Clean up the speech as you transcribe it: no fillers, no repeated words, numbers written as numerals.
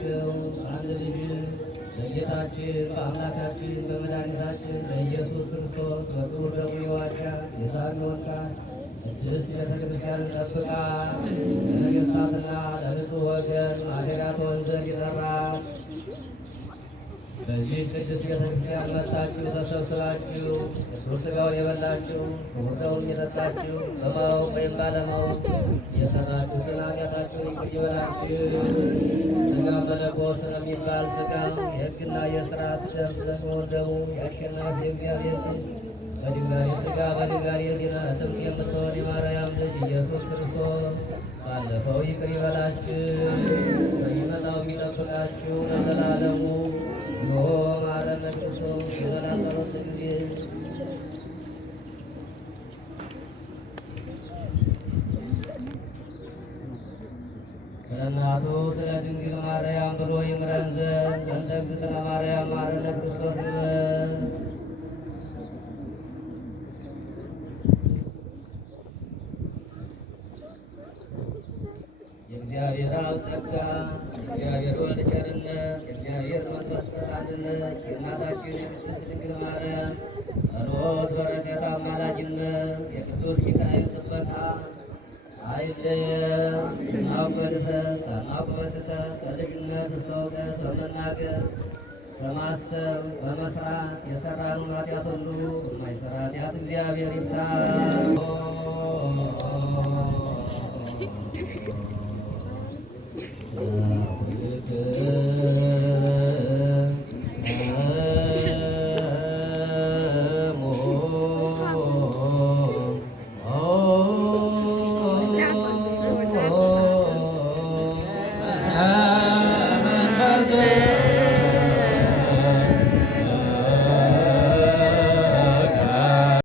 በሚወዳቸው አንድ ልጅ በጌታችን በአምላካችን በመድኃኒታችን በኢየሱስ ክርስቶስ በክቡር ደሙ የዋጃ ጌታን ወጣት ቅድስት ቤተክርስቲያን ጠብቃ ለነገሥታትና ለንጹሕ ወገን ማደሪያ ትሆን ዘንድ ይጠራል። በዚህ ቅድስት ቤተክርስቲያን መጥታችሁ ተሰብስባችሁ ቅዱስ ሥጋውን የበላችሁ ክቡር ደሙን የጠጣችሁ በማወቅ ወይም ባለማወቅ የሰራችሁትን ኃጢአታችሁን ይቅር ይበላችሁ። ሥጋ መለኮት ስለሚባል ሥጋ የሕግና የሥርዓት ደም ስለሚሆን ደሙ የአሸናፊ የእግዚአብሔር ልጅ በድንጋሌ ሥጋ በድንጋሌ ሕሊና እትምት የምትሆን የማርያም ልጅ ኢየሱስ ክርስቶስ ባለፈው ይቅር ይበላችሁ፣ በሚመጣው የሚጠብቃችሁ ለዘላለሙ። ኖ ማረነ ክርስቶስ የዘላጸሎት ጊዜ ስለ እናቱ ስለ ድንግል ማርያም ብሎ ይምረን ዘንድ በእንተ እግዝእትነ ማርያም ማረነ ክርስቶስ ይበል። የእግዚአብሔር አብ ጸጋ፣ የእግዚአብሔር ወልድ ቸርነት፣ የእግዚአብሔር መንፈስ ቅዱስ አንድነት፣ የእናታችን የቅድስት ድንግል ማርያም ጸሎት፣ በረከት፣ አማላጅነት፣ የቅዱስ ሚካኤል ጥበቃ አይለየን። ስናውቅ በድፍረት ሳናውቅ በስህተት ከልጅነት እስከ እውቀት በመናገር በማሰብ በመስራት የሰራነውን ኃጢአት ሁሉ የማይሰራ ኃጢአት እግዚአብሔር ይፍታ።